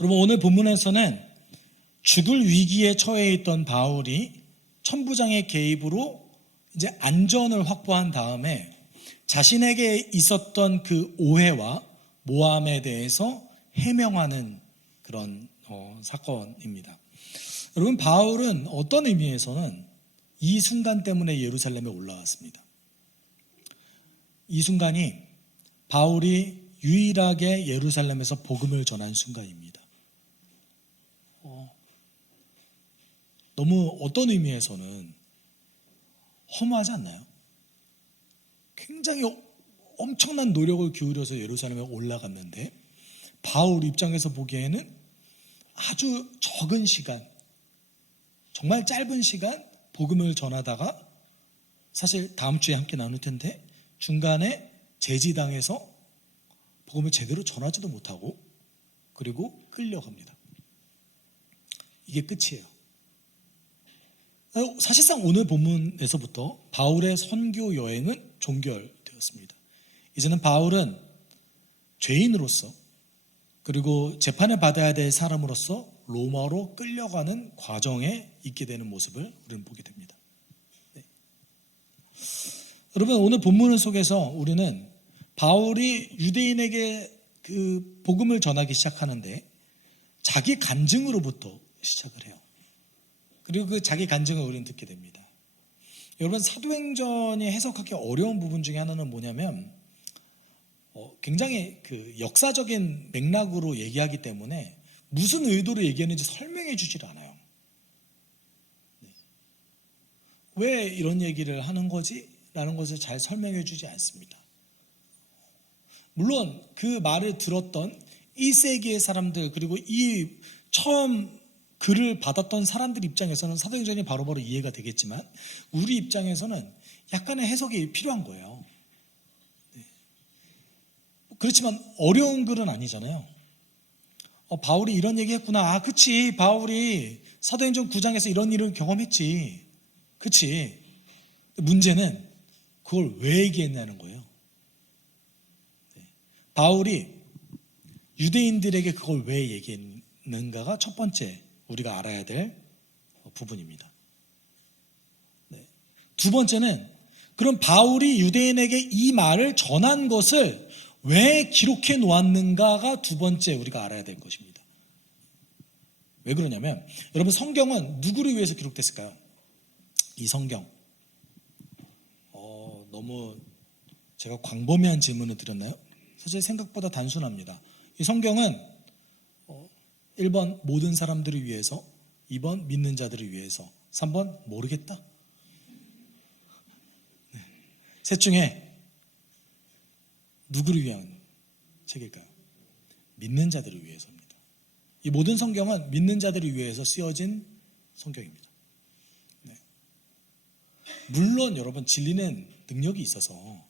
여러분, 오늘 본문에서는 죽을 위기에 처해 있던 바울이 천부장의 개입으로 이제 안전을 확보한 다음에 자신에게 있었던 그 오해와 모함에 대해서 해명하는 그런 사건입니다. 여러분, 바울은 어떤 의미에서는 이 순간 때문에 예루살렘에 올라왔습니다. 이 순간이 바울이 유일하게 예루살렘에서 복음을 전한 순간입니다. 너무 어떤 의미에서는 허무하지 않나요? 굉장히 엄청난 노력을 기울여서 예루살렘에 올라갔는데 바울 입장에서 보기에는 아주 적은 시간, 정말 짧은 시간 복음을 전하다가, 사실 다음 주에 함께 나눌 텐데 중간에 제지당해서 복음을 제대로 전하지도 못하고 그리고 끌려갑니다. 이게 끝이에요. 사실상 오늘 본문에서부터 바울의 선교 여행은 종결되었습니다. 이제는 바울은 죄인으로서 그리고 재판을 받아야 될 사람으로서 로마로 끌려가는 과정에 있게 되는 모습을 우리는 보게 됩니다. 네. 여러분, 오늘 본문 속에서 우리는 바울이 유대인에게 그 복음을 전하기 시작하는데 자기 간증으로부터 시작을 해요. 그리고 그 자기 간증을 우리는 듣게 됩니다. 여러분, 사도행전이 해석하기 어려운 부분 중에 하나는 뭐냐면 굉장히 그 역사적인 맥락으로 얘기하기 때문에 무슨 의도로 얘기했는지 설명해 주질 않아요. 왜 이런 얘기를 하는 거지? 라는 것을 잘 설명해 주지 않습니다. 물론 그 말을 들었던 1세기의 사람들, 그리고 이 처음 글을 받았던 사람들 입장에서는 사도행전이 바로바로 이해가 되겠지만 우리 입장에서는 약간의 해석이 필요한 거예요. 그렇지만 어려운 글은 아니잖아요. 바울이 이런 얘기 했구나. 그치, 바울이 사도행전 9장에서 이런 일을 경험했지. 그치. 문제는 그걸 왜 얘기했냐는 거예요. 바울이 유대인들에게 그걸 왜 얘기했는가가 첫 번째 우리가 알아야 될 부분입니다. 두 번째는 그럼 바울이 유대인에게 이 말을 전한 것을 왜 기록해 놓았는가가 두 번째 우리가 알아야 될 것입니다. 왜 그러냐면 여러분, 성경은 누구를 위해서 기록됐을까요? 이 성경 너무 제가 광범위한 질문을 드렸나요? 사실 생각보다 단순합니다. 이 성경은 1번 모든 사람들을 위해서, 2번 믿는 자들을 위해서, 3번 모르겠다. 셋 중에 누구를 위한 책일까요? 믿는 자들을 위해서입니다. 이 모든 성경은 믿는 자들을 위해서 쓰여진 성경입니다. 물론 여러분, 진리는 능력이 있어서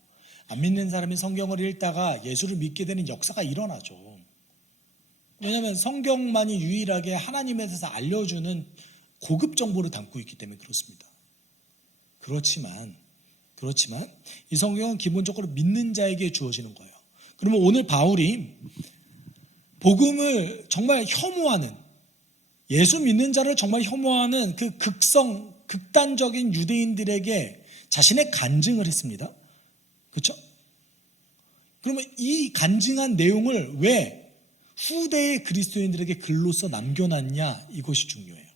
안 믿는 사람이 성경을 읽다가 예수를 믿게 되는 역사가 일어나죠. 왜냐하면 성경만이 유일하게 하나님에 대해서 알려주는 고급 정보를 담고 있기 때문에 그렇습니다. 그렇지만 이 성경은 기본적으로 믿는 자에게 주어지는 거예요. 그러면 오늘 바울이 복음을 정말 혐오하는, 예수 믿는 자를 정말 혐오하는 그 극단적인 유대인들에게 자신의 간증을 했습니다. 그렇죠? 그러면 이 간증한 내용을 왜 후대의 그리스도인들에게 글로써 남겨놨냐, 이것이 중요해요.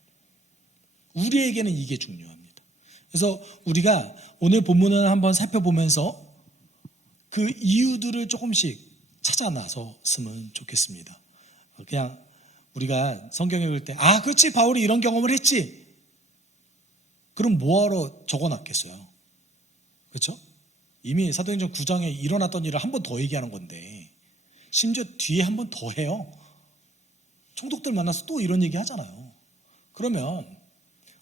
우리에게는 이게 중요합니다. 그래서 우리가 오늘 본문을 한번 살펴보면서 그 이유들을 조금씩 찾아 나섰으면 좋겠습니다. 그냥 우리가 성경 읽을 때 그렇지, 바울이 이런 경험을 했지, 그럼 뭐하러 적어놨겠어요? 그렇죠? 이미 사도행전 9장에 일어났던 일을 한 번 더 얘기하는 건데, 심지어 뒤에 한 번 더 해요. 총독들 만나서 또 이런 얘기 하잖아요. 그러면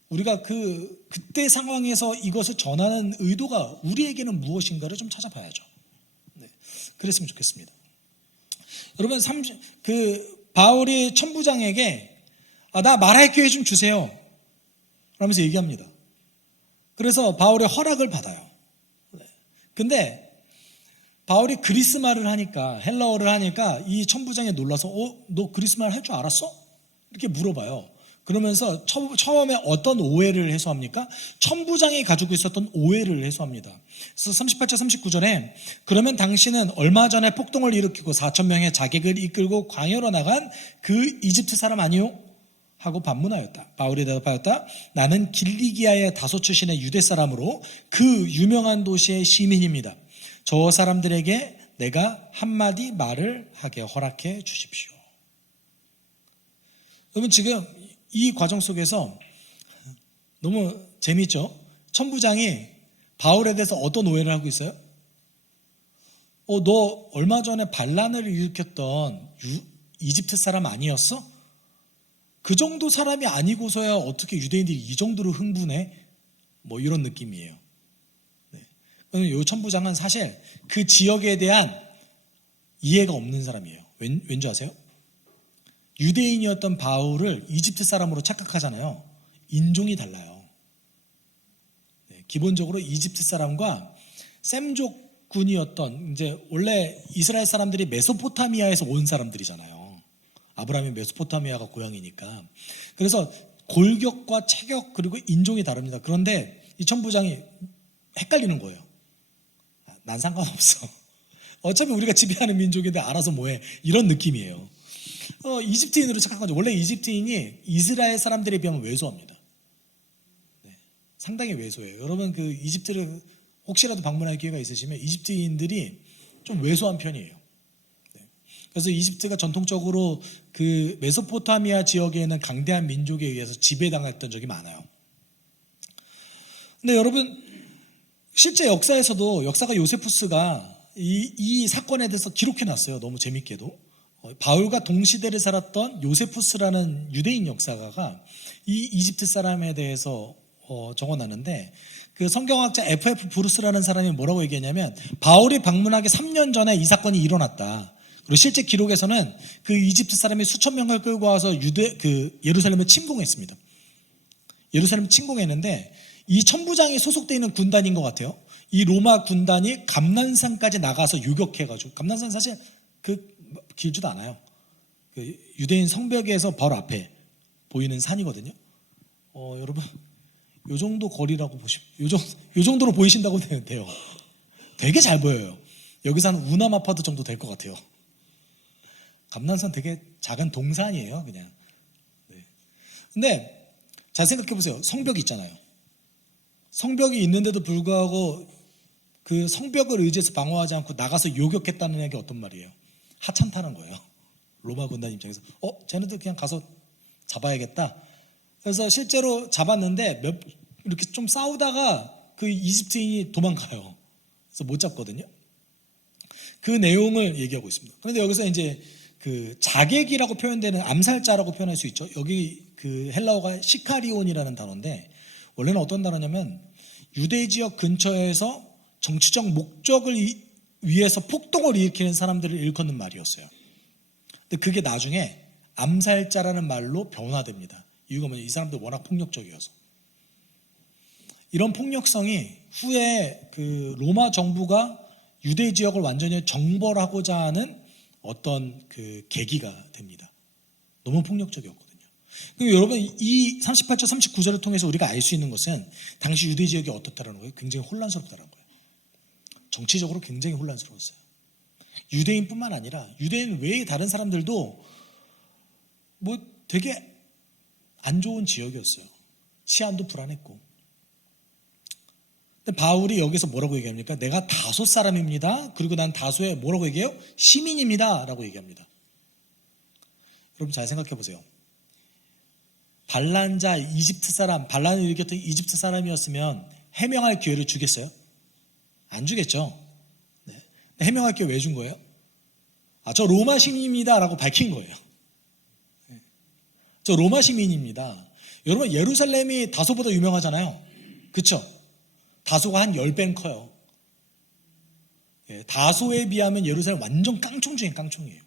우리가 그때 상황에서 이것을 전하는 의도가 우리에게는 무엇인가를 좀 찾아봐야죠. 그랬으면 좋겠습니다. 여러분, 바울이 천부장에게 나 말할 기회 좀 주세요 라면서 얘기합니다. 그래서 바울의 허락을 받아요. 근데 바울이 그리스 말을 하니까, 헬라어를 하니까 이 천부장이 놀라서 너 그리스 말 할 줄 알았어? 이렇게 물어봐요. 그러면서 처음에 어떤 오해를 해소합니까? 천부장이 가지고 있었던 오해를 해소합니다. 그래서 38절 39절에 그러면 당신은 얼마 전에 폭동을 일으키고 4천 명의 자객을 이끌고 광야로 나간 그 이집트 사람 아니요? 하고 반문하였다. 바울이 대답하였다. 나는 길리기아의 다소 출신의 유대 사람으로 그 유명한 도시의 시민입니다. 저 사람들에게 내가 한마디 말을 하게 허락해 주십시오. 여러분, 지금 이 과정 속에서 너무 재미있죠? 천부장이 바울에 대해서 어떤 오해를 하고 있어요? 너 얼마 전에 반란을 일으켰던 이집트 사람 아니었어? 그 정도 사람이 아니고서야 어떻게 유대인들이 이 정도로 흥분해? 뭐 이런 느낌이에요. 이 천부장은 사실 그 지역에 대한 이해가 없는 사람이에요. 왠지 아세요? 유대인이었던 바울을 이집트 사람으로 착각하잖아요. 인종이 달라요. 기본적으로 이집트 사람과 셈족군이었던, 이제 원래 이스라엘 사람들이 메소포타미아에서 온 사람들이잖아요. 아브라함이 메소포타미아가 고향이니까. 그래서 골격과 체격 그리고 인종이 다릅니다. 그런데 이 천부장이 헷갈리는 거예요. 난 상관없어. 어차피 우리가 지배하는 민족인데 알아서 뭐해. 이런 느낌이에요. 이집트인으로 착각한 거죠. 원래 이집트인이 이스라엘 사람들에 비하면 왜소합니다. 상당히 왜소해요. 여러분 그 이집트를 혹시라도 방문할 기회가 있으시면 이집트인들이 좀 왜소한 편이에요. 그래서 이집트가 전통적으로 그 메소포타미아 지역에 있는 강대한 민족에 의해서 지배당했던 적이 많아요. 근데 여러분 실제 역사가 요세푸스가 이 사건에 대해서 기록해놨어요. 너무 재밌게도. 바울과 동시대를 살았던 요세푸스라는 유대인 역사가가 이 이집트 사람에 대해서 적어놨는데 그 성경학자 F.F. 브루스라는 사람이 뭐라고 얘기했냐면 바울이 방문하기 3년 전에 이 사건이 일어났다. 그리고 실제 기록에서는 그 이집트 사람이 수천 명을 끌고 와서 예루살렘을 침공했습니다. 예루살렘을 침공했는데 이 천부장이 소속되어 있는 군단인 것 같아요. 이 로마 군단이 감난산까지 나가서 요격해가지고, 감난산 사실 길지도 않아요. 그 유대인 성벽에서 바로 앞에 보이는 산이거든요. 여러분 요 정도 거리라고 요 정도로 보이신다고 돼요. 되게 잘 보여요. 여기서 한 우남 아파트 정도 될 것 같아요. 감난산 되게 작은 동산이에요, 그냥. 근데 잘 생각해 보세요. 성벽이 있잖아요. 성벽이 있는데도 불구하고 그 성벽을 의지해서 방어하지 않고 나가서 요격했다는 게 어떤 말이에요? 하찮다는 거예요. 로마 군단 입장에서 쟤네들 그냥 가서 잡아야겠다. 그래서 실제로 잡았는데 이렇게 좀 싸우다가 그 이집트인이 도망가요. 그래서 못 잡거든요. 그 내용을 얘기하고 있습니다. 그런데 여기서 이제 그 자객이라고 표현되는 암살자라고 표현할 수 있죠. 여기 그 헬라어가 시카리온이라는 단어인데 원래는 어떤 단어냐면 유대 지역 근처에서 정치적 목적을 위해서 폭동을 일으키는 사람들을 일컫는 말이었어요. 근데 그게 나중에 암살자라는 말로 변화됩니다. 이유가 뭐냐면 이 사람들 워낙 폭력적이어서. 이런 폭력성이 후에 그 로마 정부가 유대 지역을 완전히 정벌하고자 하는 어떤 그 계기가 됩니다. 너무 폭력적이었거든요. 여러분 이 38절 39절을 통해서 우리가 알 수 있는 것은 당시 유대 지역이 어떻다라는 거예요. 굉장히 혼란스럽다는 거예요. 정치적으로 굉장히 혼란스러웠어요. 유대인뿐만 아니라 유대인 외의 다른 사람들도 뭐 되게 안 좋은 지역이었어요. 치안도 불안했고. 근데 바울이 여기서 뭐라고 얘기합니까? 내가 다소 사람입니다. 그리고 난 다소의 뭐라고 얘기해요? 시민입니다. 라고 얘기합니다. 여러분 잘 생각해 보세요. 반란자 이집트 사람, 반란을 일으켰던 이집트 사람이었으면 해명할 기회를 주겠어요? 안 주겠죠. 네. 해명할 기회 왜 준 거예요? 저 로마 시민입니다 라고 밝힌 거예요. 저 로마 시민입니다. 여러분 예루살렘이 다소보다 유명하잖아요. 그렇죠? 다소가 한 10배는 커요. 다소에 비하면 예루살렘 완전 깡총 중에 깡총이에요.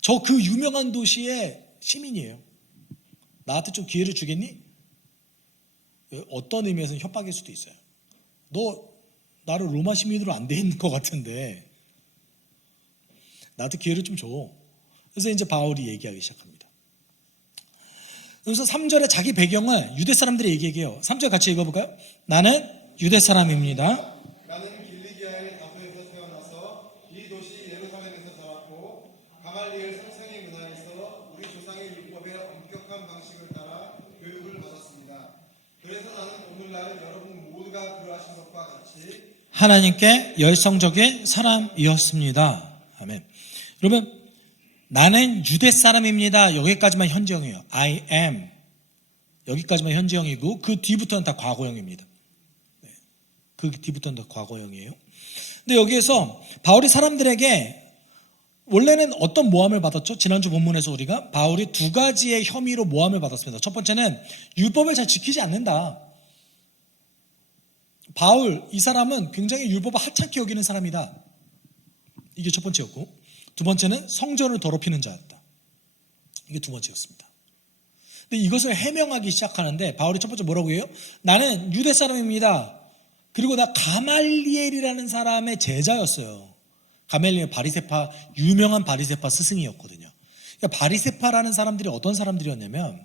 저 그 유명한 도시의 시민이에요. 나한테 좀 기회를 주겠니? 어떤 의미에서는 협박일 수도 있어요. 너 나를 로마 시민으로 안 돼 있는 것 같은데 나한테 기회를 좀 줘. 그래서 이제 바울이 얘기하기 시작합니다. 그래서 3절에 자기 배경을 유대 사람들이 얘기해요. 3절 같이 읽어볼까요? 나는 유대 사람입니다. 나는 길리기아의 다소에서 태어나서 이 도시 예루살렘에서 자랐고 가말리엘 선생의 문화에서 우리 조상의 율법의 엄격한 방식을 따라 교육을 받았습니다. 그래서 나는 오늘날 여러분 모두가 그러하신 것과 같이 하나님께 열성적인 사람이었습니다. 아멘. 여러분, 나는 유대 사람입니다. 여기까지만 현재형이에요. I am. 여기까지만 현재형이고 그 뒤부터는 다 과거형입니다. 네. 그 뒤부터는 다 과거형이에요. 근데 여기에서 바울이 사람들에게 원래는 어떤 모함을 받았죠? 지난주 본문에서 우리가 바울이 두 가지의 혐의로 모함을 받았습니다. 첫 번째는 율법을 잘 지키지 않는다. 바울, 이 사람은 굉장히 율법을 하찮게 여기는 사람이다. 이게 첫 번째였고, 두 번째는 성전을 더럽히는 자였다. 이게 두 번째였습니다. 근데 이것을 해명하기 시작하는데 바울이 첫 번째 뭐라고 해요? 나는 유대 사람입니다. 그리고 나 가말리엘이라는 사람의 제자였어요. 가말리엘 바리새파, 유명한 바리새파 스승이었거든요. 그러니까 바리새파라는 사람들이 어떤 사람들이었냐면,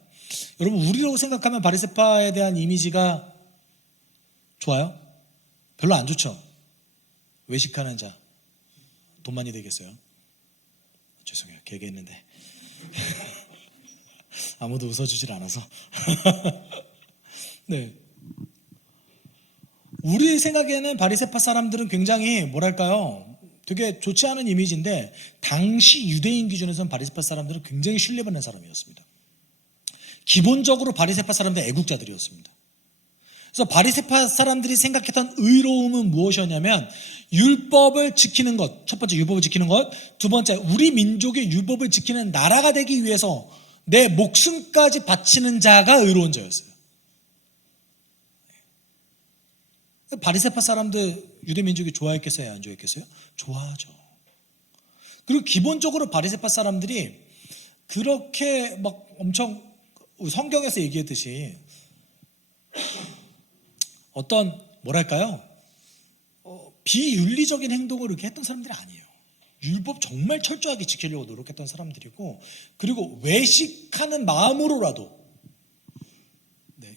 여러분 우리로 생각하면 바리새파에 대한 이미지가 좋아요? 별로 안 좋죠. 외식하는 자, 돈 많이 되겠어요. 죄송해요, 개그했는데 아무도 웃어주질 않아서 네, 우리 생각에는 바리새파 사람들은 굉장히 뭐랄까요, 되게 좋지 않은 이미지인데 당시 유대인 기준에서는 바리새파 사람들은 굉장히 신뢰받는 사람이었습니다. 기본적으로 바리새파 사람들은 애국자들이었습니다. 그래서 바리새파 사람들이 생각했던 의로움은 무엇이었냐면 율법을 지키는 것, 첫 번째 율법을 지키는 것, 두 번째 우리 민족의 율법을 지키는 나라가 되기 위해서 내 목숨까지 바치는 자가 의로운 자였어요. 바리새파 사람들 유대 민족이 좋아했겠어요, 안 좋아했겠어요? 좋아하죠. 그리고 기본적으로 바리새파 사람들이 그렇게 막 엄청 성경에서 얘기했듯이 어떤 뭐랄까요, 비윤리적인 행동을 이렇게 했던 사람들이 아니에요. 율법 정말 철저하게 지키려고 노력했던 사람들이고, 그리고 외식하는 마음으로라도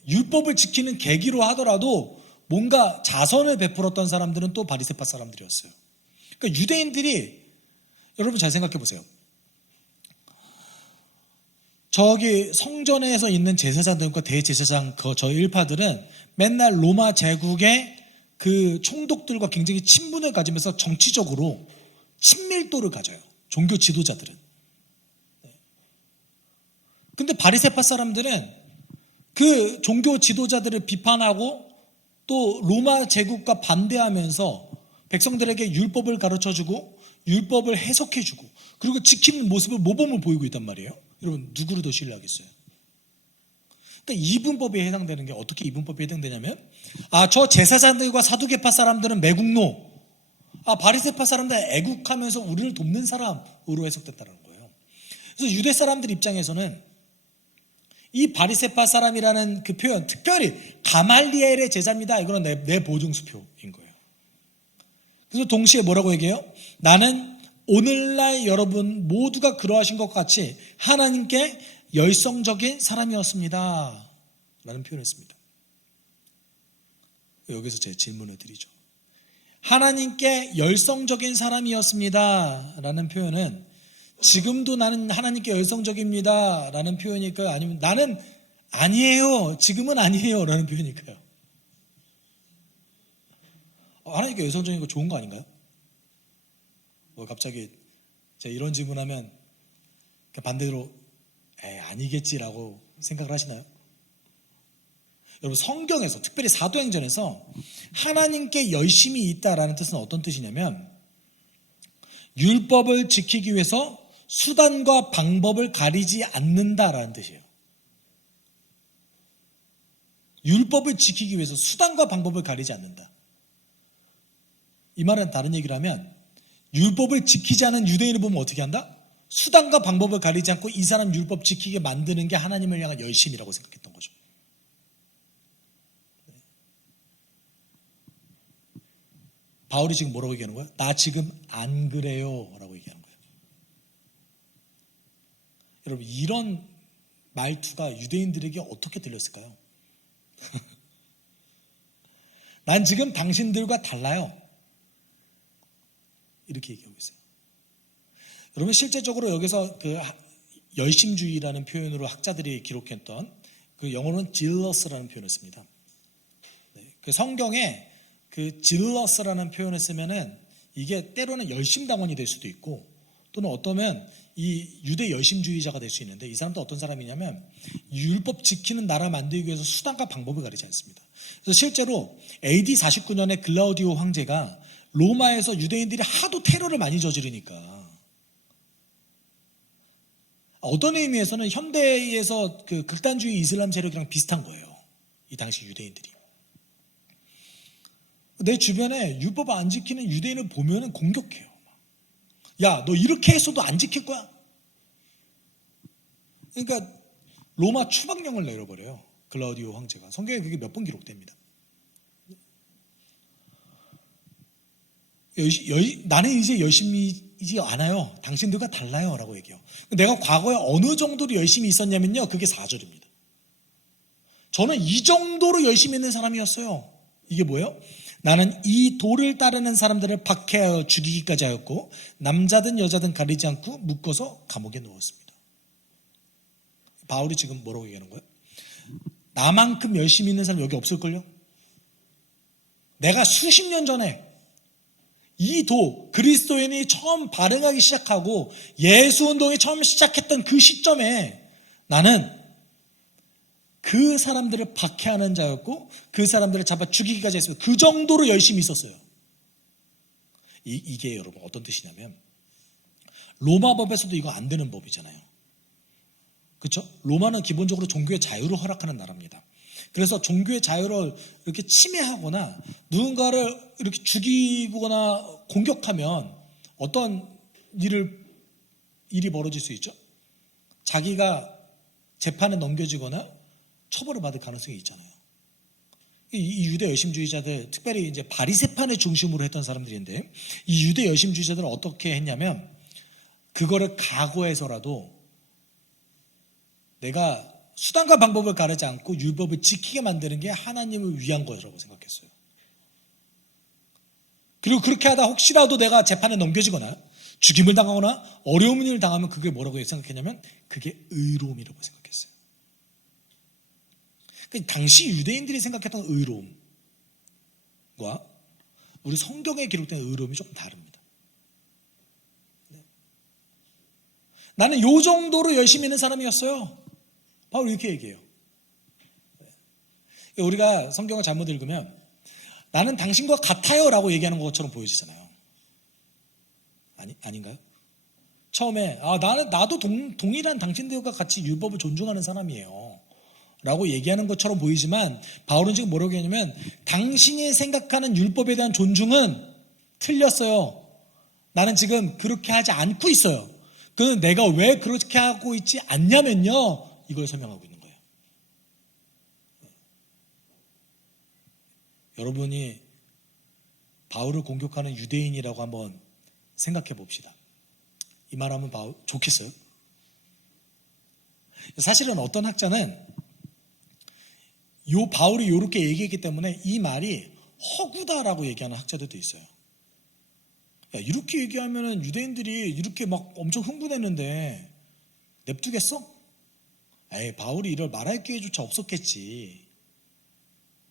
율법을 지키는 계기로 하더라도 뭔가 자선을 베풀었던 사람들은 또 바리새파 사람들이었어요. 그러니까 유대인들이, 여러분 잘 생각해 보세요. 저기 성전에서 있는 제사장들과 대제사장 저 일파들은 맨날 로마 제국의 그 총독들과 굉장히 친분을 가지면서 정치적으로 친밀도를 가져요. 종교 지도자들은. 근데 바리새파 사람들은 그 종교 지도자들을 비판하고 또 로마 제국과 반대하면서 백성들에게 율법을 가르쳐주고 율법을 해석해주고 그리고 지키는 모습을 모범을 보이고 있단 말이에요. 여러분 누구를 더 신뢰하겠어요? 그러니까 이분법에 해당되는 게 어떻게 이분법에 해당되냐면, 저 제사장들과 사두개파 사람들은 매국노, 바리새파 사람들은 애국하면서 우리를 돕는 사람으로 해석됐다는 거예요. 그래서 유대 사람들 입장에서는 이 바리새파 사람이라는 그 표현, 특별히 가말리엘의 제자입니다, 이거는 내 보증수표인 거예요. 그래서 동시에 뭐라고 얘기해요? 나는 오늘날 여러분 모두가 그러하신 것 같이 하나님께 열성적인 사람이었습니다 라는 표현을 했습니다. 여기서 제 질문을 드리죠. 하나님께 열성적인 사람이었습니다 라는 표현은 지금도 나는 하나님께 열성적입니다 라는 표현일까요? 아니면 나는 아니에요, 지금은 아니에요 라는 표현일까요? 하나님께 열성적인 거 좋은 거 아닌가요? 갑자기 제가 이런 질문하면 반대로 아니겠지라고 생각을 하시나요? 여러분 성경에서 특별히 사도행전에서 하나님께 열심히 있다라는 뜻은 어떤 뜻이냐면 율법을 지키기 위해서 수단과 방법을 가리지 않는다라는 뜻이에요. 율법을 지키기 위해서 수단과 방법을 가리지 않는다. 이 말은 다른 얘기를 하면 율법을 지키지 않은 유대인을 보면 어떻게 한다? 수단과 방법을 가리지 않고 이 사람 율법 지키게 만드는 게 하나님을 향한 열심이라고 생각했던 거죠. 바울이 지금 뭐라고 얘기하는 거예요? 나 지금 안 그래요 라고 얘기하는 거예요. 여러분, 이런 말투가 유대인들에게 어떻게 들렸을까요? 난 지금 당신들과 달라요. 이렇게 얘기하고 있어요. 여러분, 실제적으로 여기서 그 열심주의라는 표현으로 학자들이 기록했던 그 영어로는 jealous라는 표현을 씁니다. 그 성경에 그 jealous라는 표현을 쓰면은 이게 때로는 열심당원이 될 수도 있고, 또는 어떠면 이 유대 열심주의자가 될 수 있는데, 이 사람도 어떤 사람이냐면 율법 지키는 나라 만들기 위해서 수단과 방법을 가리지 않습니다. 그래서 실제로 AD 49년에 글라우디오 황제가 로마에서 유대인들이 하도 테러를 많이 저지르니까, 어떤 의미에서는 현대에서 그 극단주의 이슬람 세력이랑 비슷한 거예요. 이 당시 유대인들이. 내 주변에 율법 안 지키는 유대인을 보면은 공격해요. 야, 너 이렇게 했어도 안 지킬 거야? 그러니까 로마 추방령을 내려버려요. 글라우디오 황제가. 성경에 그게 몇 번 기록됩니다. 나는 이제 열심히지 않아요. 당신들과 달라요 라고 얘기해요. 내가 과거에 어느 정도로 열심히 있었냐면요, 그게 4절입니다. 저는 이 정도로 열심히 있는 사람이었어요. 이게 뭐예요? 나는 이 도를 따르는 사람들을 박해하여 죽이기까지 하였고, 남자든 여자든 가리지 않고 묶어서 감옥에 넣었습니다. 바울이 지금 뭐라고 얘기하는 거예요? 나만큼 열심히 있는 사람 여기 없을걸요? 내가 수십 년 전에 이 도, 그리스도인이 처음 발흥하기 시작하고 예수운동이 처음 시작했던 그 시점에 나는 그 사람들을 박해하는 자였고, 그 사람들을 잡아 죽이기까지 했습니다. 그 정도로 열심히 있었어요. 이게 여러분 어떤 뜻이냐면, 로마 법에서도 이거 안 되는 법이잖아요. 그렇죠? 로마는 기본적으로 종교의 자유를 허락하는 나라입니다. 그래서 종교의 자유를 이렇게 침해하거나 누군가를 이렇게 죽이거나 공격하면 어떤 일이 벌어질 수 있죠? 자기가 재판에 넘겨지거나 처벌을 받을 가능성이 있잖아요. 이 유대 열심주의자들, 특별히 이제 바리새판을 중심으로 했던 사람들인데, 이 유대 열심주의자들은 어떻게 했냐면, 그거를 각오해서라도 내가 수단과 방법을 가르지 않고 율법을 지키게 만드는 게 하나님을 위한 거라고 생각했어요. 그리고 그렇게 하다 혹시라도 내가 재판에 넘겨지거나 죽임을 당하거나 어려운 일을 당하면 그게 뭐라고 생각했냐면, 그게 의로움이라고 생각했어요. 그러니까 당시 유대인들이 생각했던 의로움과 우리 성경에 기록된 의로움이 조금 다릅니다. 나는 요 정도로 열심히 있는 사람이었어요. 바로 이렇게 얘기해요. 우리가 성경을 잘못 읽으면 나는 당신과 같아요 라고 얘기하는 것처럼 보여지잖아요. 아닌가요? 처음에 나도 동일한 당신들과 같이 율법을 존중하는 사람이에요 라고 얘기하는 것처럼 보이지만, 바울은 지금 뭐라고 했냐면, 당신이 생각하는 율법에 대한 존중은 틀렸어요. 나는 지금 그렇게 하지 않고 있어요. 그는 내가 왜 그렇게 하고 있지 않냐면요, 이걸 설명하고 있는 거예요. 여러분이 바울을 공격하는 유대인이라고 한번 생각해 봅시다. 이 말하면 바울 좋겠어요? 사실은 어떤 학자는 바울이 이렇게 얘기했기 때문에 이 말이 허구다라고 얘기하는 학자들도 있어요. 야, 이렇게 얘기하면 유대인들이 이렇게 막 엄청 흥분했는데 냅두겠어? 바울이 이걸 말할 기회조차 없었겠지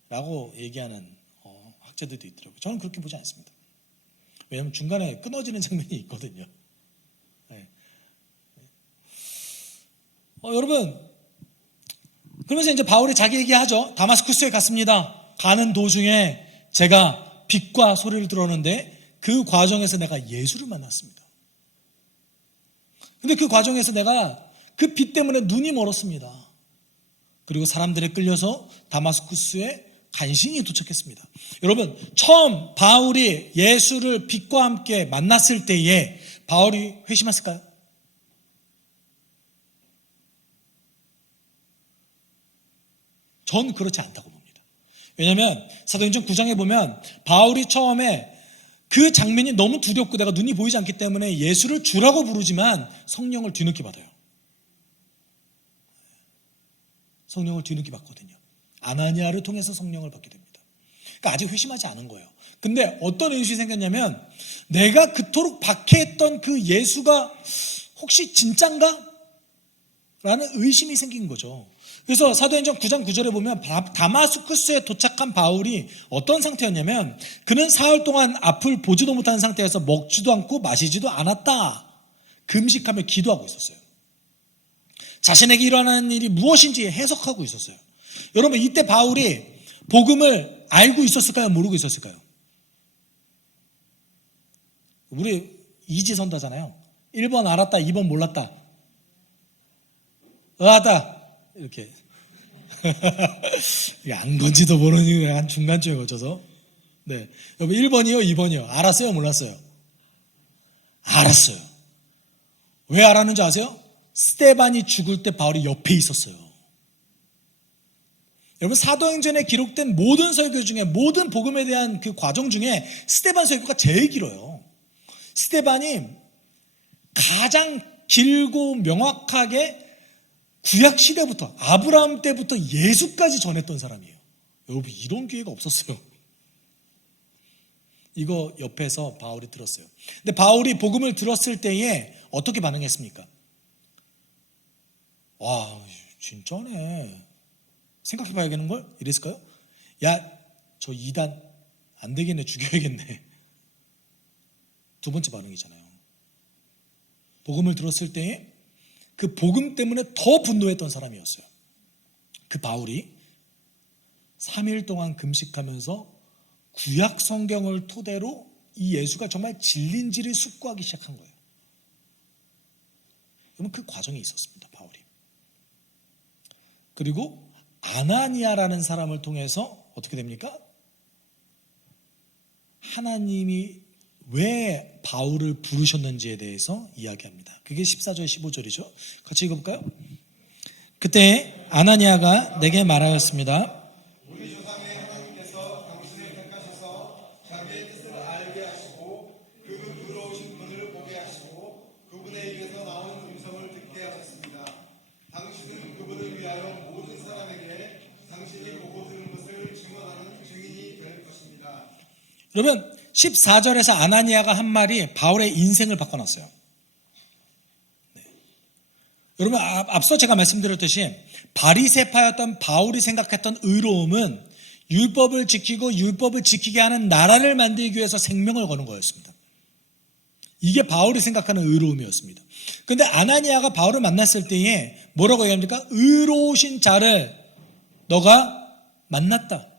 라고 얘기하는 학자들도 있더라고요. 저는 그렇게 보지 않습니다. 왜냐하면 중간에 끊어지는 장면이 있거든요. 여러분, 그러면서 이제 바울이 자기 얘기하죠. 다마스쿠스에 갔습니다. 가는 도중에 제가 빛과 소리를 들었는데 그 과정에서 내가 예수를 만났습니다. 근데 그 과정에서 내가 그 빛 때문에 눈이 멀었습니다. 그리고 사람들에 끌려서 다마스쿠스에 간신히 도착했습니다. 여러분, 처음 바울이 예수를 빛과 함께 만났을 때에 바울이 회심했을까요? 전 그렇지 않다고 봅니다. 왜냐하면 사도행전 9장에 보면 바울이 처음에 그 장면이 너무 두렵고 내가 눈이 보이지 않기 때문에 예수를 주라고 부르지만 성령을 뒤늦게 받아요. 성령을 뒤늦게 받거든요. 아나니아를 통해서 성령을 받게 됩니다. 그러니까 아직 회심하지 않은 거예요. 근데 어떤 의식이 생겼냐면 내가 그토록 박해했던 그 예수가 혹시 진짠가? 라는 의심이 생긴 거죠. 그래서 사도행전 9장 9절에 보면 다마스쿠스에 도착한 바울이 어떤 상태였냐면 그는 사흘 동안 앞을 보지도 못하는 상태에서 먹지도 않고 마시지도 않았다. 금식하며 기도하고 있었어요. 자신에게 일어나는 일이 무엇인지 해석하고 있었어요. 여러분 이때 바울이 복음을 알고 있었을까요? 모르고 있었을까요? 우리 이지선다잖아요. 1번 알았다, 2번 몰랐다. 알았다. 이렇게. 안 건지도 모르는 한 중간쯤에 거쳐서. 네. 여러분 1번이요, 2번이요. 알았어요, 몰랐어요? 알았어요. 왜 알았는지 아세요? 스데반이 죽을 때 바울이 옆에 있었어요. 여러분 사도행전에 기록된 모든 설교 중에 모든 복음에 대한 그 과정 중에 스데반 설교가 제일 길어요. 스데반이 가장 길고 명확하게 구약 시대부터 아브라함 때부터 예수까지 전했던 사람이에요. 여러분 이런 기회가 없었어요. 이거 옆에서 바울이 들었어요. 근데 바울이 복음을 들었을 때에 어떻게 반응했습니까? 와 진짜네. 생각해봐야겠는걸? 이랬을까요? 야, 저 이단 안 되겠네. 죽여야겠네. 두 번째 반응이잖아요. 복음을 들었을 때에 그 복음 때문에 더 분노했던 사람이었어요. 그 바울이 3일 동안 금식하면서 구약 성경을 토대로 이 예수가 정말 진리인지를 숙고하기 시작한 거예요. 그러면 그 과정이 있었습니다. 바울이. 그리고 아나니아라는 사람을 통해서 어떻게 됩니까? 하나님이 왜 바울을 부르셨는지에 대해서 이야기합니다. 그게 14절 15절이죠. 같이 읽어볼까요? 그때 아나니아가 내게 말하였습니다. 우리 조상의 하나님께서 당신을 택하셔서 자기의 뜻을 알게 하시고 그 의로우신 분을 보게 하시고 그분의 입에서 나오는 음성을 듣게 하셨습니다. 당신은 그분을 위하여 모든 사람에게 당신이 보고 들은 것을 증언하는 증인이 될 것입니다. 여러분 14절에서 아나니아가 한 말이 바울의 인생을 바꿔놨어요. 네. 여러분 앞서 제가 말씀드렸듯이 바리새파였던 바울이 생각했던 의로움은 율법을 지키고 율법을 지키게 하는 나라를 만들기 위해서 생명을 거는 거였습니다. 이게 바울이 생각하는 의로움이었습니다. 그런데 아나니아가 바울을 만났을 때에 뭐라고 얘기합니까? 의로우신 자를 너가 만났다.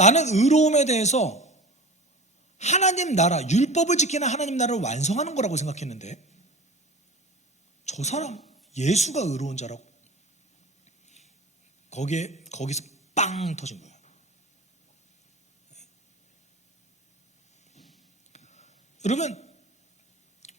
나는 의로움에 대해서 하나님 나라, 율법을 지키는 하나님 나라를 완성하는 거라고 생각했는데 저 사람 예수가 의로운 자라고 거기서 빵 터진 거예요. 여러분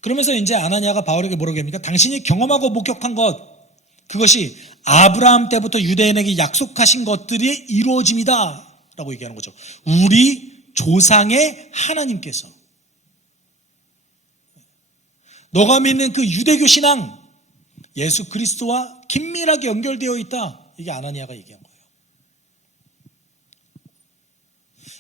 그러면서 이제 아나니아가 바울에게 뭐라고 합니까? 당신이 경험하고 목격한 것 그것이 아브라함 때부터 유대인에게 약속하신 것들이 이루어짐이다 라고 얘기하는 거죠. 우리 조상의 하나님께서 너가 믿는 그 유대교 신앙 예수 그리스도와 긴밀하게 연결되어 있다. 이게 아나니아가 얘기한 거예요.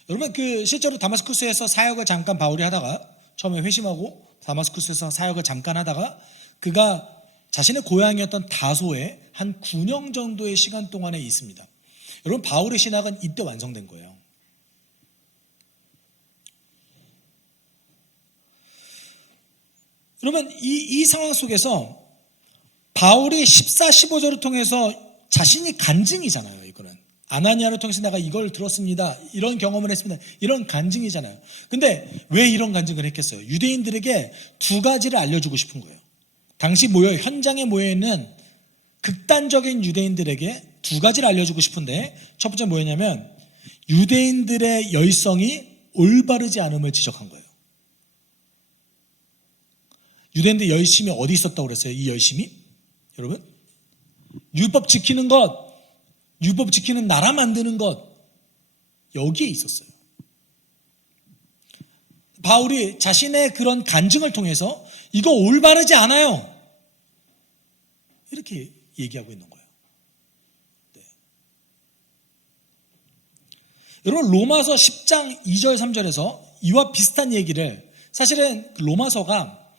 여러분 그 실제로 다마스쿠스에서 사역을 잠깐 바울이 하다가 처음에 회심하고 다마스쿠스에서 사역을 잠깐 하다가 그가 자신의 고향이었던 다소에 한 9년 정도의 시간 동안에 있습니다. 여러분 바울의 신학은 이때 완성된 거예요. 그러면 이 상황 속에서 바울이 14, 15절을 통해서 자신이 간증이잖아요. 이거는 아나니아를 통해서 내가 이걸 들었습니다. 이런 경험을 했습니다. 이런 간증이잖아요. 근데 왜 이런 간증을 했겠어요? 유대인들에게 두 가지를 알려주고 싶은 거예요. 당시 현장에 모여있는 극단적인 유대인들에게 두 가지를 알려주고 싶은데 첫 번째 뭐였냐면 유대인들의 열성이 올바르지 않음을 지적한 거예요. 유대인들 열심이 어디 있었다고 그랬어요? 이 열심이? 여러분 율법 지키는 것, 율법 지키는 나라 만드는 것 여기에 있었어요. 바울이 자신의 그런 간증을 통해서 이거 올바르지 않아요, 이렇게 얘기하고 있는 거예요. 네. 여러분, 로마서 10장 2절 3절에서 이와 비슷한 얘기를, 사실은 로마서가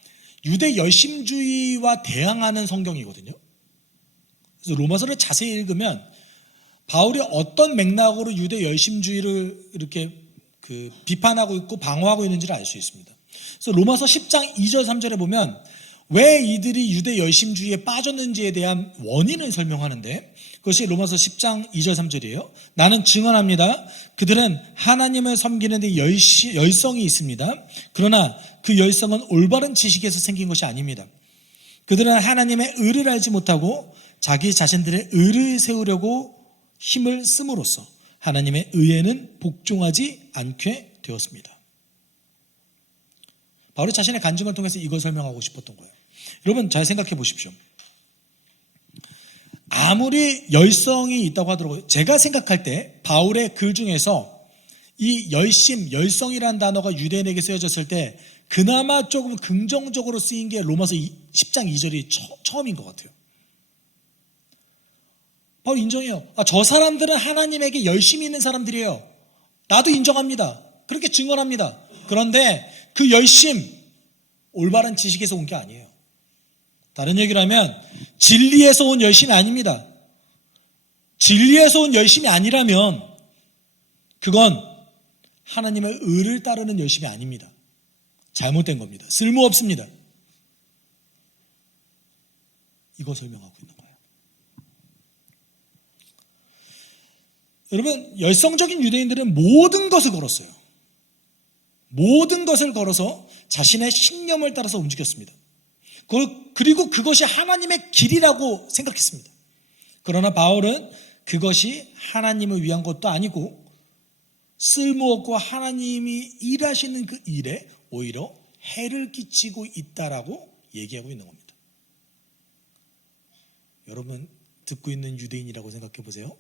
유대 열심주의와 대항하는 성경이거든요. 그래서 로마서를 자세히 읽으면 바울이 어떤 맥락으로 유대 열심주의를 이렇게 비판하고 있고 방어하고 있는지를 알 수 있습니다. 그래서 로마서 10장 2절 3절에 보면 왜 이들이 유대 열심주의에 빠졌는지에 대한 원인을 설명하는데, 그것이 로마서 10장 2절 3절이에요. 나는 증언합니다. 그들은 하나님을 섬기는 데 열성이 있습니다. 그러나 그 열성은 올바른 지식에서 생긴 것이 아닙니다. 그들은 하나님의 의를 알지 못하고 자기 자신들의 의를 세우려고 힘을 씀으로써 하나님의 의에는 복종하지 않게 되었습니다. 바울이 자신의 간증을 통해서 이걸 설명하고 싶었던 거예요. 여러분, 잘 생각해 보십시오. 아무리 열성이 있다고 하더라고요. 제가 생각할 때 바울의 글 중에서 이 열성이라는 단어가 유대인에게 쓰여졌을 때 그나마 조금 긍정적으로 쓰인 게 로마서 10장 2절이 처음인 것 같아요. 바울 인정해요. 저 사람들은 하나님에게 열심히 있는 사람들이에요. 나도 인정합니다. 그렇게 증언합니다. 그런데 그 열심, 올바른 지식에서 온 게 아니에요. 다른 얘기를 하면 진리에서 온 열심이 아닙니다. 진리에서 온 열심이 아니라면 그건 하나님의 의를 따르는 열심이 아닙니다. 잘못된 겁니다. 쓸모없습니다. 이거 설명하고 있는 거예요. 여러분, 열성적인 유대인들은 모든 것을 걸었어요. 모든 것을 걸어서 자신의 신념을 따라서 움직였습니다. 그리고 그것이 하나님의 길이라고 생각했습니다. 그러나 바울은 그것이 하나님을 위한 것도 아니고 쓸모없고 하나님이 일하시는 그 일에 오히려 해를 끼치고 있다라고 얘기하고 있는 겁니다. 여러분, 듣고 있는 유대인이라고 생각해 보세요.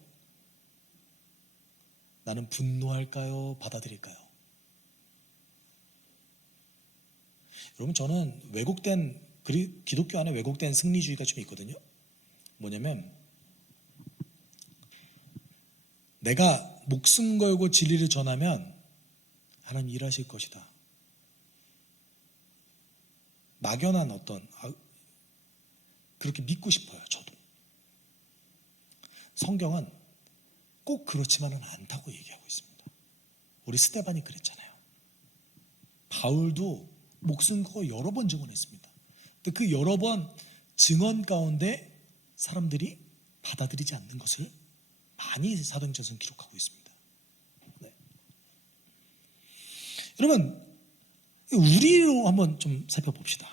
나는 분노할까요? 받아들일까요? 여러분, 저는 기독교 안에 왜곡된 승리주의가 좀 있거든요. 뭐냐면 내가 목숨 걸고 진리를 전하면 하나님 일하실 것이다. 막연한 그렇게 믿고 싶어요. 저도. 성경은 꼭 그렇지만은 않다고 얘기하고 있습니다. 우리 스데반이 그랬잖아요. 바울도 목숨 걸고 여러 번 증언했습니다. 근데 그 여러 번 증언 가운데 사람들이 받아들이지 않는 것을 많이 사도행전서는 기록하고 있습니다. 네. 여러분, 우리로 한번 좀 살펴봅시다.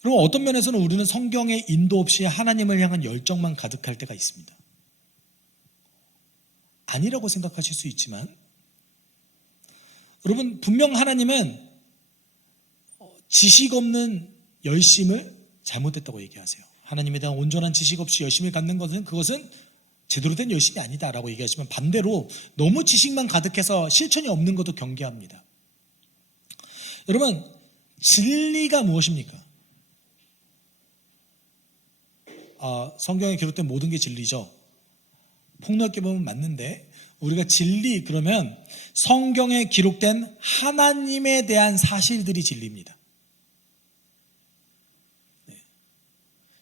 그럼 어떤 면에서는 우리는 성경의 인도 없이 하나님을 향한 열정만 가득할 때가 있습니다. 아니라고 생각하실 수 있지만, 여러분, 분명 하나님은 지식 없는 열심을 잘못했다고 얘기하세요. 하나님에 대한 온전한 지식 없이 열심을 갖는 것은 그것은 제대로 된 열심이 아니다라고 얘기하시면, 반대로 너무 지식만 가득해서 실천이 없는 것도 경계합니다. 여러분, 진리가 무엇입니까? 성경에 기록된 모든 게 진리죠. 폭넓게 보면 맞는데, 우리가 진리 그러면 성경에 기록된 하나님에 대한 사실들이 진리입니다. 네.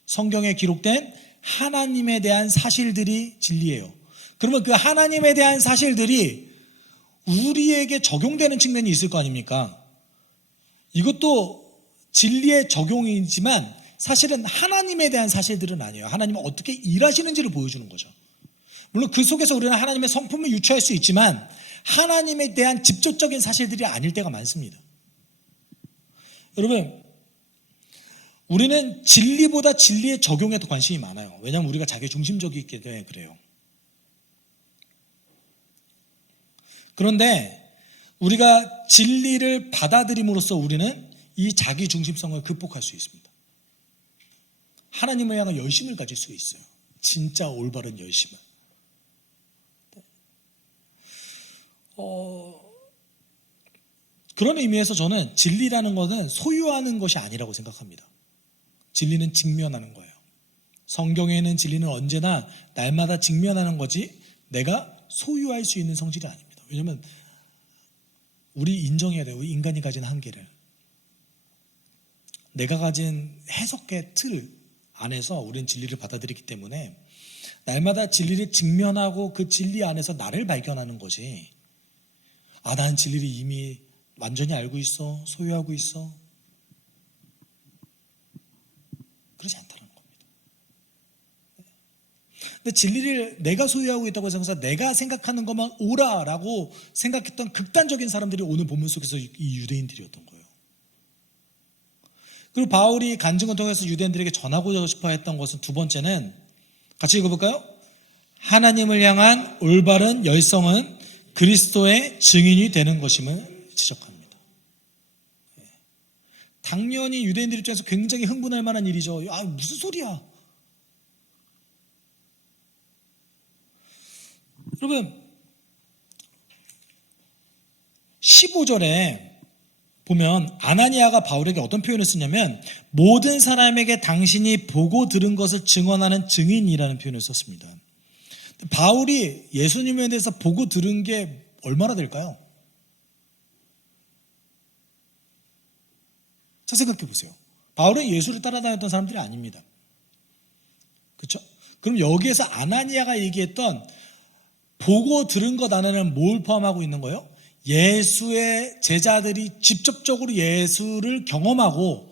성경에 기록된 하나님에 대한 사실들이 진리예요. 그러면 그 하나님에 대한 사실들이 우리에게 적용되는 측면이 있을 거 아닙니까? 이것도 진리의 적용이지만 사실은 하나님에 대한 사실들은 아니에요. 하나님은 어떻게 일하시는지를 보여주는 거죠. 물론 그 속에서 우리는 하나님의 성품을 유추할 수 있지만 하나님에 대한 직접적인 사실들이 아닐 때가 많습니다. 여러분, 우리는 진리보다 진리의 적용에 더 관심이 많아요. 왜냐하면 우리가 자기 중심적이기 때문에 그래요. 그런데 우리가 진리를 받아들임으로써 우리는 이 자기 중심성을 극복할 수 있습니다. 하나님을 향한 열심을 가질 수 있어요. 진짜 올바른 열심을. 그런 의미에서 저는 진리라는 것은 소유하는 것이 아니라고 생각합니다. 진리는 직면하는 거예요. 성경에는 진리는 언제나 날마다 직면하는 거지 내가 소유할 수 있는 성질이 아닙니다. 왜냐하면 우리 인정해야 돼요. 인간이 가진 한계를. 내가 가진 해석의 틀 안에서 우리는 진리를 받아들이기 때문에 날마다 진리를 직면하고 그 진리 안에서 나를 발견하는 것이 나는 진리를 이미 완전히 알고 있어, 소유하고 있어. 그렇지 않다는 겁니다. 근데 진리를 내가 소유하고 있다고 생각해서 내가 생각하는 것만 옳아라고 생각했던 극단적인 사람들이 오늘 본문 속에서 이 유대인들이었던 거예요. 그리고 바울이 간증을 통해서 유대인들에게 전하고 싶어 했던 것은 두 번째는 같이 읽어볼까요? 하나님을 향한 올바른 열성은 그리스도의 증인이 되는 것임을 지적합니다. 당연히 유대인들 입장에서 굉장히 흥분할 만한 일이죠. 무슨 소리야? 여러분 15절에 보면 아나니아가 바울에게 어떤 표현을 쓰냐면 모든 사람에게 당신이 보고 들은 것을 증언하는 증인이라는 표현을 썼습니다. 바울이 예수님에 대해서 보고 들은 게 얼마나 될까요? 자, 생각해 보세요. 바울은 예수를 따라다녔던 사람들이 아닙니다. 그렇죠? 그럼 여기에서 아나니아가 얘기했던 보고 들은 것 안에는 뭘 포함하고 있는 거예요? 예수의 제자들이 직접적으로 예수를 경험하고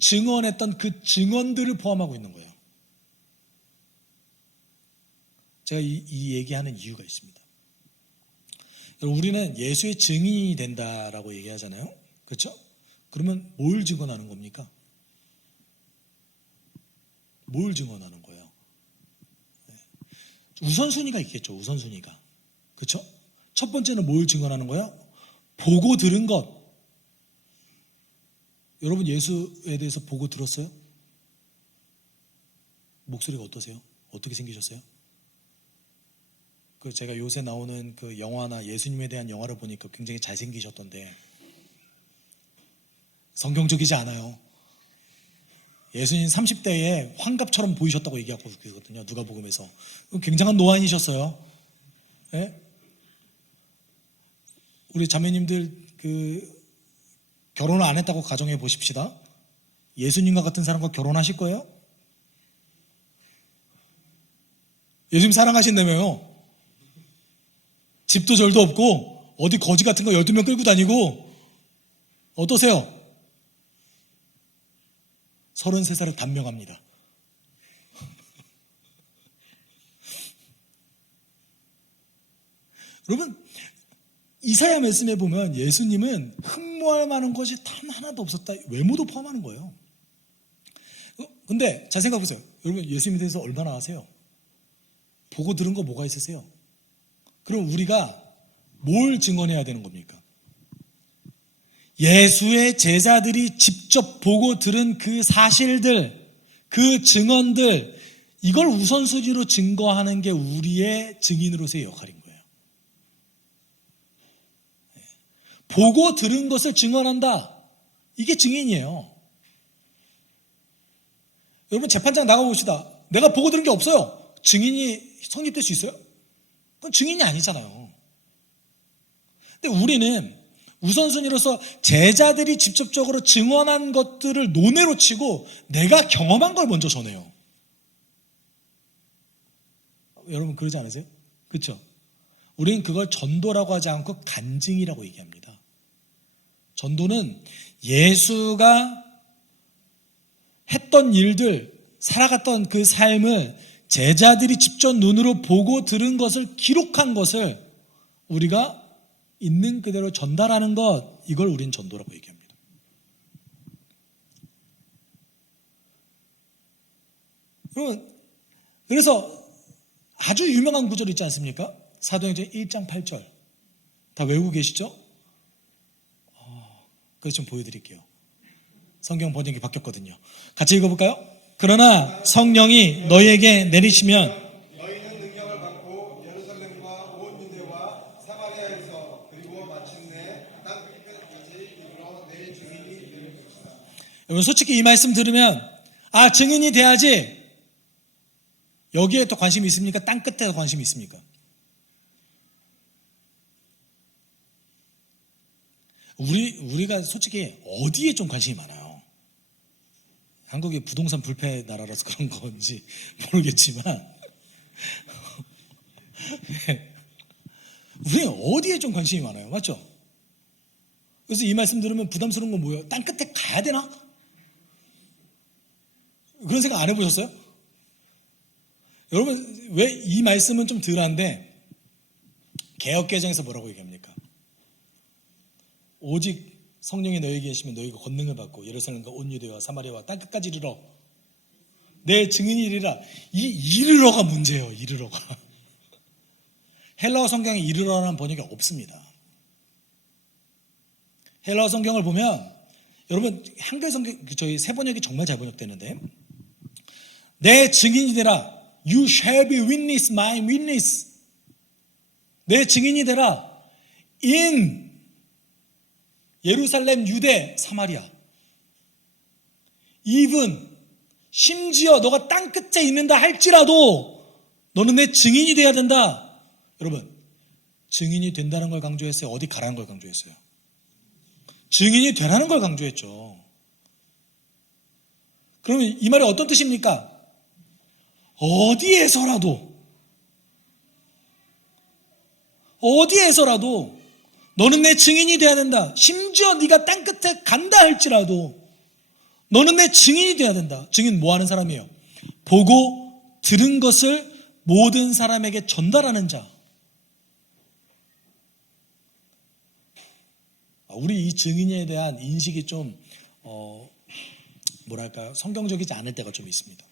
증언했던 그 증언들을 포함하고 있는 거예요. 제가 이 얘기하는 이유가 있습니다. 우리는 예수의 증인이 된다라고 얘기하잖아요. 그렇죠? 그러면 뭘 증언하는 겁니까? 뭘 증언하는 거예요? 우선순위가 있겠죠. 우선순위가. 그렇죠? 첫 번째는 뭘 증언하는 거예요? 보고 들은 것. 여러분 예수에 대해서 보고 들었어요? 목소리가 어떠세요? 어떻게 생기셨어요? 제가 요새 나오는 그 영화나 예수님에 대한 영화를 보니까 굉장히 잘생기셨던데 성경적이지 않아요. 예수님 30대에 환갑처럼 보이셨다고 얘기하고 있거든요. 누가복음에서. 굉장한 노안이셨어요. 네? 우리 자매님들 결혼을 안 했다고 가정해 보십시다. 예수님과 같은 사람과 결혼하실 거예요? 예수님 사랑하신다며요. 집도 절도 없고 어디 거지 같은 거 12명 끌고 다니고 어떠세요? 33살은 단명합니다. 여러분 이사야 말씀에 보면 예수님은 흠모할 만한 것이 단 하나도 없었다. 외모도 포함하는 거예요. 근데 잘 생각해 보세요. 여러분 예수님에 대해서 얼마나 아세요? 보고 들은 거 뭐가 있으세요? 그럼 우리가 뭘 증언해야 되는 겁니까? 예수의 제자들이 직접 보고 들은 그 사실들, 그 증언들, 이걸 우선순위로 증거하는 게 우리의 증인으로서의 역할인 거예요. 보고 들은 것을 증언한다. 이게 증인이에요. 여러분 재판장 나가봅시다. 내가 보고 들은 게 없어요. 증인이 성립될 수 있어요? 그건 증인이 아니잖아요. 근데 우리는 우선순위로서 제자들이 직접적으로 증언한 것들을 논외로 치고 내가 경험한 걸 먼저 전해요. 여러분 그러지 않으세요? 그렇죠? 우리는 그걸 전도라고 하지 않고 간증이라고 얘기합니다. 전도는 예수가 했던 일들, 살아갔던 그 삶을 제자들이 직접 눈으로 보고 들은 것을 기록한 것을 우리가 있는 그대로 전달하는 것, 이걸 우리는 전도라고 얘기합니다. 여러분, 그래서 아주 유명한 구절 있지 않습니까? 사도행전 1장 8절 다 외우고 계시죠? 그래서 좀 보여드릴게요. 성경 번역이 바뀌었거든요. 같이 읽어볼까요? 그러나 성령이 너희에게 내리시면 너희는 능력을 받고 예루살렘과 온 유대와 사마리아에서 그리고 마침내 땅 여러분 솔직히 이 말씀 들으면 증인이 돼야지, 여기에 더 관심이 있습니까? 땅 끝에 더 관심이 있습니까? 우리가 솔직히 어디에 좀 관심이 많아요? 한국이 부동산 불패 나라라서 그런 건지 모르겠지만 우리는 어디에 좀 관심이 많아요? 맞죠? 그래서 이 말씀 들으면 부담스러운 건 뭐예요? 땅 끝에 가야 되나? 그런 생각 안 해보셨어요? 여러분, 왜 이 말씀은 좀 덜한데 개역개정에서 뭐라고 얘기합니까? 오직 성령이 너희에게 계시면 너희가 권능을 받고 예루살렘과 온 유대와 사마리아와 땅 끝까지 이르러 내 증인이 이르라. 이 이르러가 문제예요. 이르러가. 헬라어 성경에 이르러라는 번역이 없습니다. 헬라어 성경을 보면 여러분 한글 성경 저희 새 번역이 정말 잘 번역되는데, 내 증인이 되라. You shall be witness, my witness. 내 증인이 되라. in 예루살렘, 유대, 사마리아. even 심지어 너가 땅 끝에 있는다 할지라도 너는 내 증인이 돼야 된다. 여러분, 증인이 된다는 걸 강조했어요? 어디 가라는 걸 강조했어요? 증인이 되라는 걸 강조했죠. 그러면 이 말이 어떤 뜻입니까? 어디에서라도 너는 내 증인이 돼야 된다. 심지어 네가 땅 끝에 간다 할지라도 너는 내 증인이 돼야 된다. 증인 뭐 하는 사람이에요? 보고 들은 것을 모든 사람에게 전달하는 자. 우리 이 증인에 대한 인식이 좀 뭐랄까요? 성경적이지 않을 때가 좀 있습니다.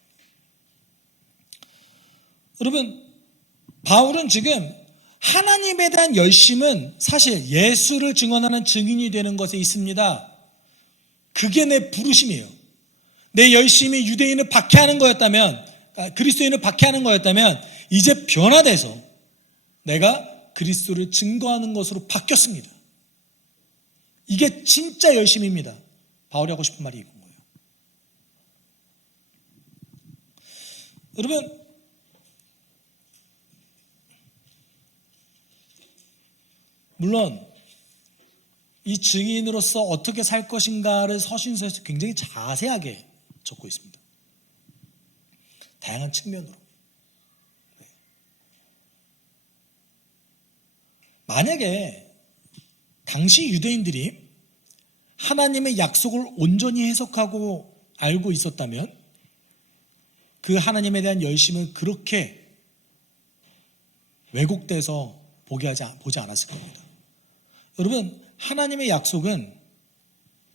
여러분, 바울은 지금 하나님에 대한 열심은 사실 예수를 증언하는 증인이 되는 것에 있습니다. 그게 내 부르심이에요. 내 열심이 유대인을 박해하는 거였다면, 그리스도인을 박해하는 거였다면 이제 변화돼서 내가 그리스도를 증거하는 것으로 바뀌었습니다. 이게 진짜 열심입니다. 바울이 하고 싶은 말이 이건 거예요. 여러분, 물론 이 증인으로서 어떻게 살 것인가를 서신서에서 굉장히 자세하게 적고 있습니다. 다양한 측면으로. 만약에 당시 유대인들이 하나님의 약속을 온전히 해석하고 알고 있었다면 그 하나님에 대한 열심은 그렇게 왜곡돼서 보지 않았을 겁니다. 여러분, 하나님의 약속은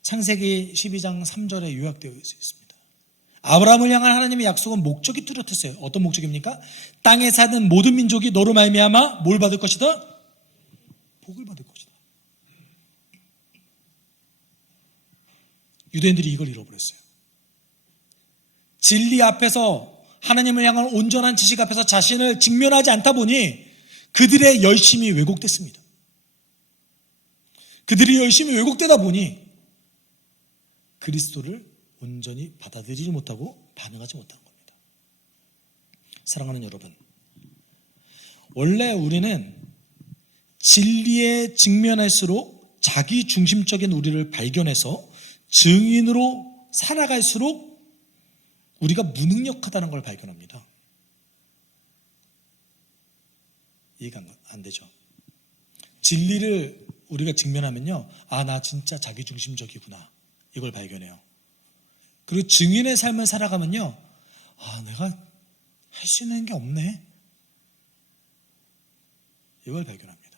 창세기 12장 3절에 요약되어 있습니다. 아브라함을 향한 하나님의 약속은 목적이 뚜렷했어요. 어떤 목적입니까? 땅에 사는 모든 민족이 너로 말미암아 뭘 받을 것이다? 복을 받을 것이다. 유대인들이 이걸 잃어버렸어요. 진리 앞에서 하나님을 향한 온전한 지식 앞에서 자신을 직면하지 않다 보니 그들의 열심이 왜곡됐습니다. 그들이 열심히 왜곡되다 보니 그리스도를 온전히 받아들이지 못하고 반응하지 못한 겁니다. 사랑하는 여러분, 원래 우리는 진리에 직면할수록 자기 중심적인 우리를 발견해서 증인으로 살아갈수록 우리가 무능력하다는 걸 발견합니다. 이해가 안 되죠? 진리를 우리가 직면하면요, 나 진짜 자기중심적이구나, 이걸 발견해요. 그리고 증인의 삶을 살아가면요, 내가 할 수 있는 게 없네, 이걸 발견합니다.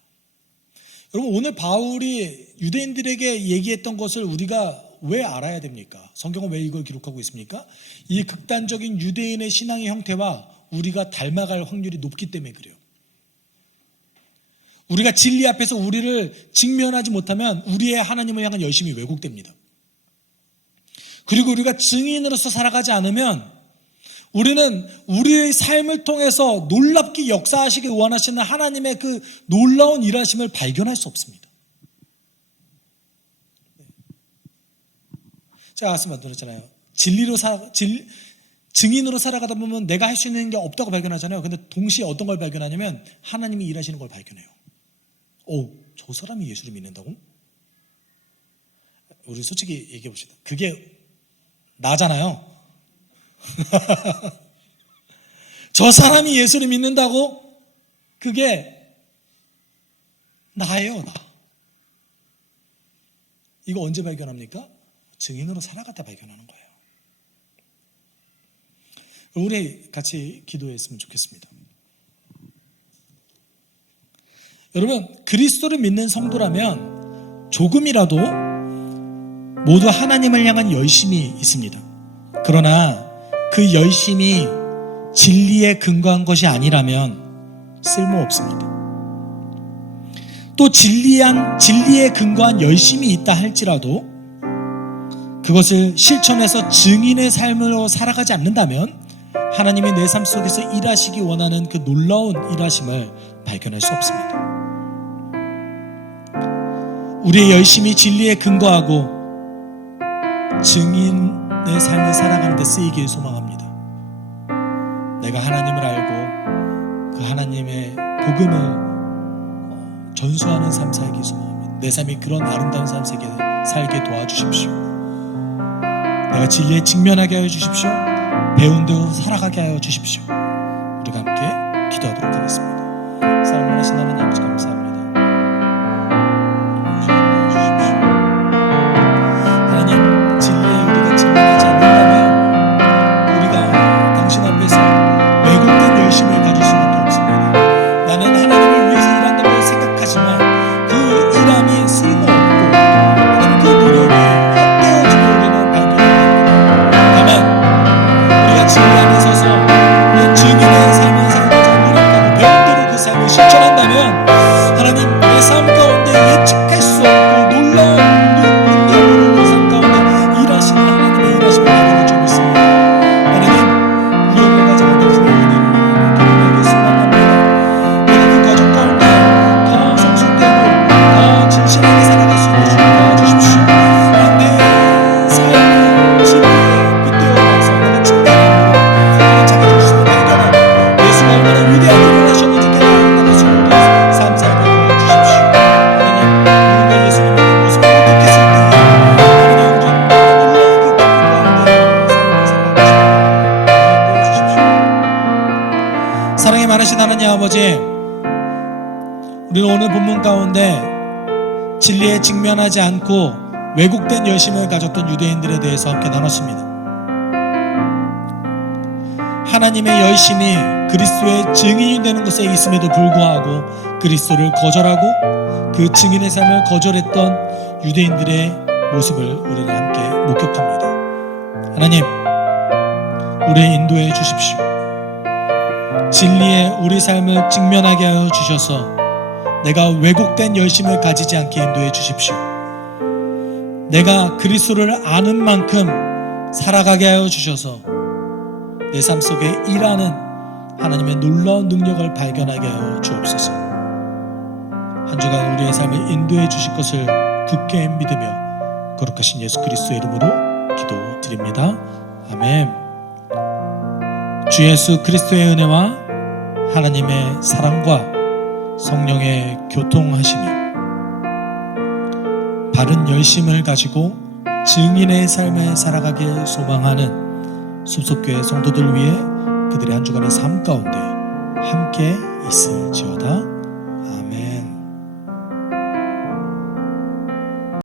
여러분, 오늘 바울이 유대인들에게 얘기했던 것을 우리가 왜 알아야 됩니까? 성경은 왜 이걸 기록하고 있습니까? 이 극단적인 유대인의 신앙의 형태와 우리가 닮아갈 확률이 높기 때문에 그래요. 우리가 진리 앞에서 우리를 직면하지 못하면 우리의 하나님을 향한 열심이 왜곡됩니다. 그리고 우리가 증인으로서 살아가지 않으면 우리는 우리의 삶을 통해서 놀랍게 역사하시길 원하시는 하나님의 그 놀라운 일하심을 발견할 수 없습니다. 제가 아까 말씀드렸잖아요. 증인으로 살아가다 보면 내가 할 수 있는 게 없다고 발견하잖아요. 근데 동시에 어떤 걸 발견하냐면 하나님이 일하시는 걸 발견해요. 저 사람이 예수를 믿는다고? 우리 솔직히 얘기해 봅시다. 그게 나잖아요. 저 사람이 예수를 믿는다고? 그게 나예요, 나. 이거 언제 발견합니까? 증인으로 살아갈 때 발견하는 거예요. 우리 같이 기도했으면 좋겠습니다. 여러분, 그리스도를 믿는 성도라면 조금이라도 모두 하나님을 향한 열심이 있습니다. 그러나 그 열심이 진리에 근거한 것이 아니라면 쓸모없습니다. 또 진리에 근거한 열심이 있다 할지라도 그것을 실천해서 증인의 삶으로 살아가지 않는다면 하나님이 내 삶 속에서 일하시기 원하는 그 놀라운 일하심을 발견할 수 없습니다. 우리의 열심이 진리에 근거하고 증인의 삶을 살아가는 데 쓰이길 소망합니다. 내가 하나님을 알고 그 하나님의 복음을 전수하는 삶 살기 소망합니다. 내 삶이 그런 아름다운 삶 살게 도와주십시오. 내가 진리에 직면하게 하여 주십시오. 배운 대로 살아가게 하여 주십시오. 우리가 함께 기도하도록 하겠습니다. 사랑하신 하나님 아버지 감사합니다. 하나님, 진리에 우리가 직면하지 않는다면 우리가 당신 앞에서 왜곡된 열심을 가질 수밖에 없습니다. 나는 하나님을 위해서 일한다고 생각하지만 그 일함이 쓸모없고 하나님 그 노력이 헛되어지고 우리는 발견합니다. 다만 우리가 진리 안에 서서 증인의 삶을 살고자 노력하고 배운 대로 그 삶을 실천한다면 하나님 내 삶 가운데 예측할 수 없고 놀라운 능력으로 그 삶 가운데 일하시는 하나님의 일하심을 발견할 줄 믿습니다. 하나님, 우리에게 가져간 당신의 은혜를 경험하게 소망합니다. 내가 그 가족 가운데 더 성숙되고 더 진실하게 살아갈 수 있는 줄 도와주십시오. 내 삶을 진리에 빗대어서 내가 칭찬하고 하나님 자기 자신을 발견하고 예수가 얼마나 위대한 일을 하셨는지 깨달은 것을 삶 살게 도와주십시오. 하나님, 우리가 예수님 믿는 모습을 고백했을 때 하나님 우리 놀라운 그 기쁨 가운데 삶을 살아가고 싶습니다. 도와주십시오. 사랑이 많으신 하나님 아버지, 우리는 오늘 본문 가운데 진리에 직면하지 않고 왜곡된 열심을 가졌던 유대인들에 대해서 함께 나눴습니다. 하나님의 열심이 그리스도의 증인이 되는 것에 있음에도 불구하고 그리스도를 거절하고 그 증인의 삶을 거절했던 유대인들의 모습을 우리는 함께 목격합니다. 하나님, 우리의 인도해 주십시오. 진리에 우리 삶을 직면하게 하여 주셔서 내가 왜곡된 열심을 가지지 않게 인도해 주십시오. 내가 그리스도를 아는 만큼 살아가게 하여 주셔서 내 삶 속에 일하는 하나님의 놀라운 능력을 발견하게 하여 주옵소서. 한 주간 우리의 삶을 인도해 주실 것을 굳게 믿으며 거룩하신 예수 그리스도의 이름으로 기도드립니다. 아멘. 주 예수 그리스도의 은혜와 하나님의 사랑과 성령의 교통하심이 바른 열심을 가지고 증인의 삶을 살아가길 소망하는 숲속교회 성도들 위해 그들의 한 주간의 삶 가운데 함께 있을지어다.